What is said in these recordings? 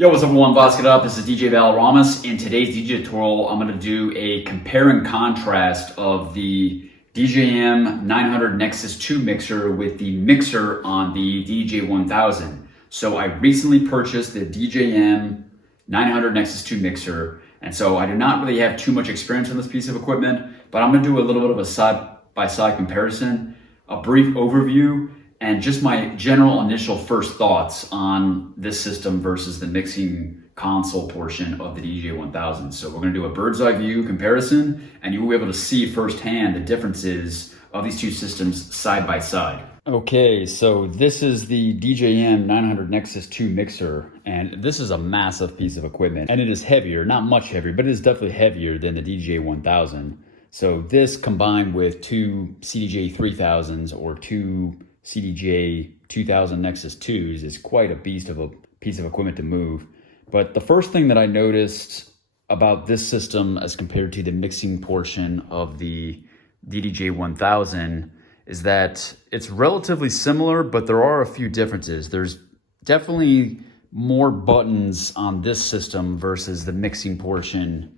Yo, what's up everyone, Boss, get up. This is DJ Valoramous. In today's DJ tutorial, I'm going to do a compare and contrast of the DJM-900 Nexus 2 mixer with the mixer on the DDJ-1000. So I recently purchased the DJM-900 Nexus 2 mixer, and so I do not really have too much experience on this piece of equipment, but I'm going to do a little bit of a side-by-side comparison, a brief overview, and just my general initial first thoughts on this system versus the mixing console portion of the DDJ-1000. So we're going to do a bird's eye view comparison, and you will be able to see firsthand the differences of these two systems side by side. Okay, so this is the DJM-900 Nexus 2 mixer, and this is a massive piece of equipment, and it is heavier, not much heavier, but it is definitely heavier than the DDJ-1000. So this combined with two CDJ-3000s or two CDJ-1000 Nexus 2s is quite a beast of a piece of equipment to move. But the first thing that I noticed about this system as compared to the mixing portion of the DDJ-1000 is that it's relatively similar, but there are a few differences. There's definitely more buttons on this system versus the mixing portion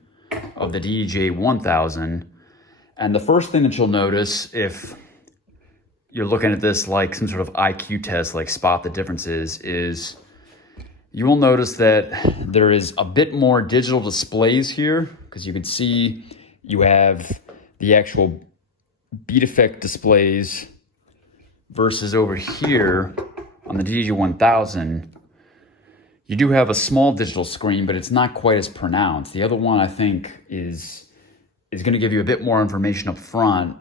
of the DDJ-1000. And the first thing that you'll notice if you're looking at this like some sort of IQ test, like spot the differences, is you will notice that there is a bit more digital displays here, because you can see you have the actual beat effect displays versus over here on the DDJ-1000. You do have a small digital screen, but it's not quite as pronounced. The other one I think is going to give you a bit more information up front,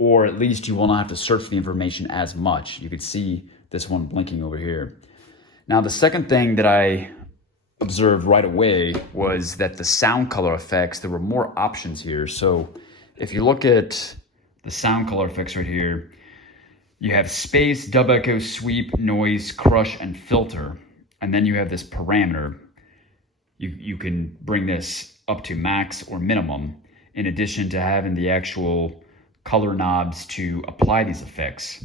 or at least you will not have to search for the information as much. You could see this one blinking over here. Now, the second thing that I observed right away was that the sound color effects, there were more options here. So if you look at the sound color effects right here, you have space, dub echo, sweep, noise, crush, and filter. And then you have this parameter. You can bring this up to max or minimum, in addition to having the actual color knobs to apply these effects.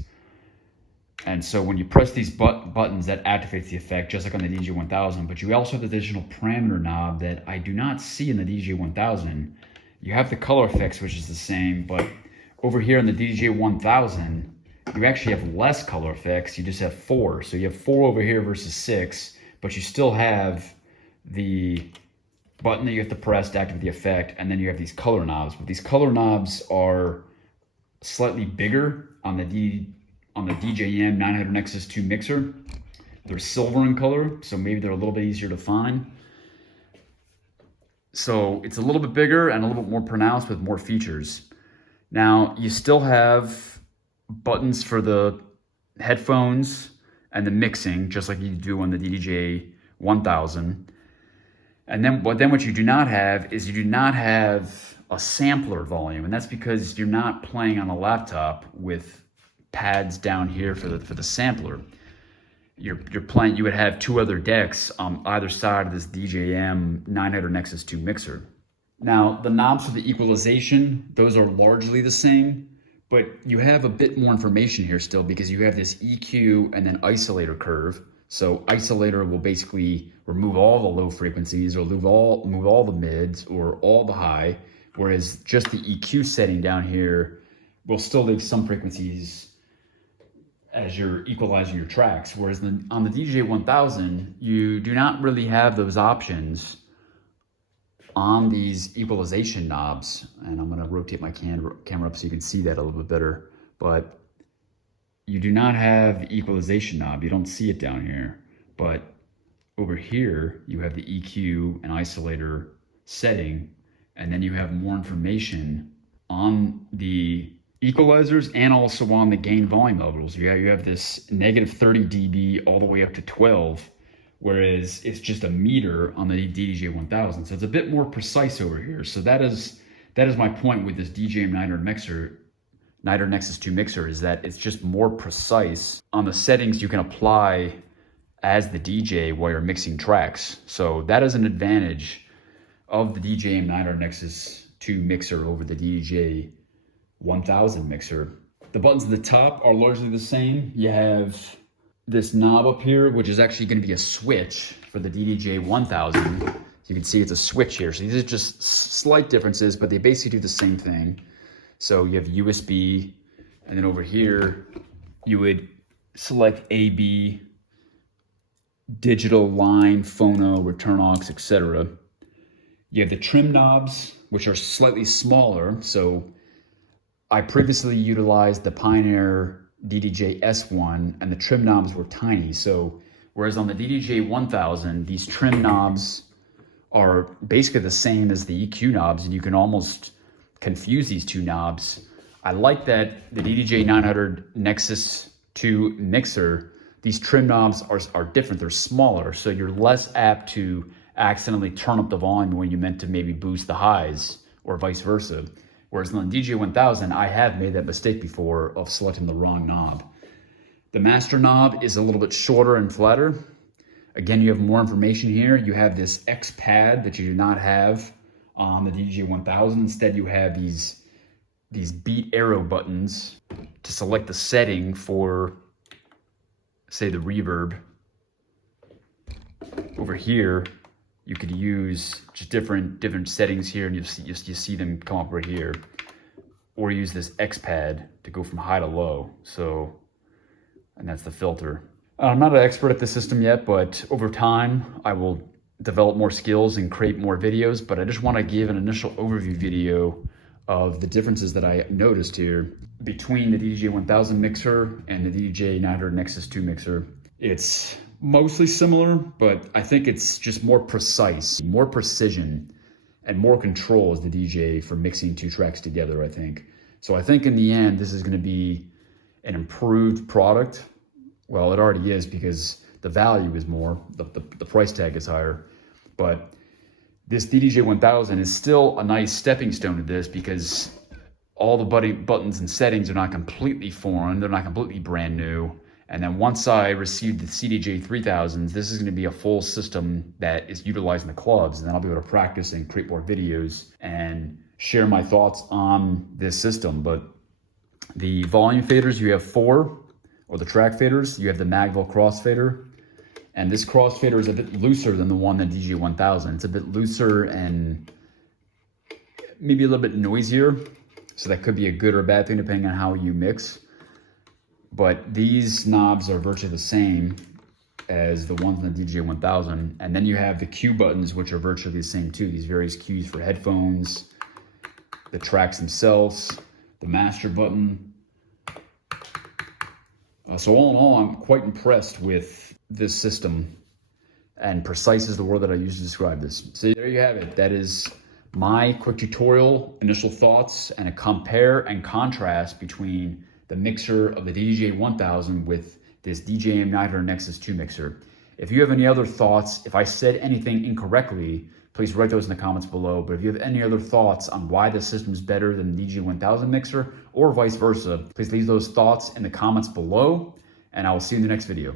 And so when you press these buttons, that activates the effect, just like on the DDJ-1000, but you also have the additional parameter knob that I do not see in the DDJ-1000. You have the color effects, which is the same, but over here in the DDJ-1000, you actually have less color effects. You just have 4. So you have 4 over here versus 6, but you still have the button that you have to press to activate the effect, and then you have these color knobs. But these color knobs are slightly bigger on the DJM-900 Nexus 2 mixer. They're silver in color, so maybe they're a little bit easier to find. So it's a little bit bigger and a little bit more pronounced with more features. Now, you still have buttons for the headphones and the mixing, just like you do on the DDJ-1000. And then what you do not have is you do not have a sampler volume, and that's because you're not playing on a laptop with pads down here for the sampler. You're playing. You would have 2 other decks on either side of this DJM-900 Nexus 2 mixer. Now, the knobs for the equalization, those are largely the same, but you have a bit more information here still, because you have this EQ and then isolator curve. So isolator will basically remove all the low frequencies, or move all the mids, or all the high, whereas just the EQ setting down here will still leave some frequencies as you're equalizing your tracks. Whereas on the DJ-1000, you do not really have those options on these equalization knobs. And I'm gonna rotate my camera up so you can see that a little bit better. But you do not have the equalization knob. You don't see it down here. But over here, you have the EQ and isolator setting, and then you have more information on the equalizers and also on the gain volume levels. You have this negative 30 dB all the way up to 12, whereas it's just a meter on the DDJ-1000. So it's a bit more precise over here. So that is my point with this DJM-900 mixer, 900 Nexus 2 mixer, is that it's just more precise on the settings you can apply as the DJ while you're mixing tracks. So that is an advantage of the DJM-900 Nexus 2 mixer over the DDJ-1000 mixer. The buttons at the top are largely the same. You have this knob up here, which is actually going to be a switch for the DDJ-1000. You can see it's a switch here. So these are just slight differences, but they basically do the same thing. So you have USB, and then over here, you would select AB, digital, line, phono, return aux, etc. You have the trim knobs, which are slightly smaller. So I previously utilized the Pioneer DDJ-S1, and the trim knobs were tiny. So whereas on the DDJ-1000, these trim knobs are basically the same as the EQ knobs, and you can almost confuse these two knobs. I like that the DDJ-900 Nexus 2 mixer, these trim knobs are different. They're smaller, so you're less apt to accidentally turn up the volume when you meant to maybe boost the highs, or vice versa. Whereas on the DJ-1000, I have made that mistake before of selecting the wrong knob. The master knob is a little bit shorter and flatter. Again, you have more information here. You have this X pad that you do not have on the DDJ-1000. Instead, you have these beat arrow buttons to select the setting for, say, the reverb. Over here, you could use just different settings here, and you see them come up right here. Or use this X pad to go from high to low. So, and that's the filter. I'm not an expert at this system yet, but over time, I will develop more skills and create more videos, but I just want to give an initial overview video of the differences that I noticed here between the DDJ-1000 mixer and the DDJ-900 Nexus 2 mixer. It's mostly similar, but I think it's just more precise, more precision, and more control as the DJ for mixing two tracks together, I think. So I think in the end, this is going to be an improved product. Well, it already is, because the value is more, the price tag is higher. But this DDJ-1000 is still a nice stepping stone to this, because all the buttons and settings are not completely foreign. They're not completely brand new. And then once I receive the CDJ-3000s, this is going to be a full system that is utilized in the clubs. And then I'll be able to practice and create more videos and share my thoughts on this system. But the volume faders, you have 4, or the track faders. You have the Magville crossfader. And this crossfader is a bit looser than the one in DJ-1000. It's a bit looser and maybe a little bit noisier. So that could be a good or a bad thing depending on how you mix. But these knobs are virtually the same as the ones in the DJ-1000. And then you have the Q buttons, which are virtually the same too. These various Qs for headphones, the tracks themselves, the master button. So all in all, I'm quite impressed with this system. And precise is the word that I use to describe this. So there you have it. That is my quick tutorial, initial thoughts, and a compare and contrast between the mixer of the DDJ-1000 with this DJM-900 Nexus 2 mixer. If you have any other thoughts, if I said anything incorrectly, please write those in the comments below. But if you have any other thoughts on why this system is better than the DDJ-1000 mixer, or vice versa, please leave those thoughts in the comments below, and I will see you in the next video.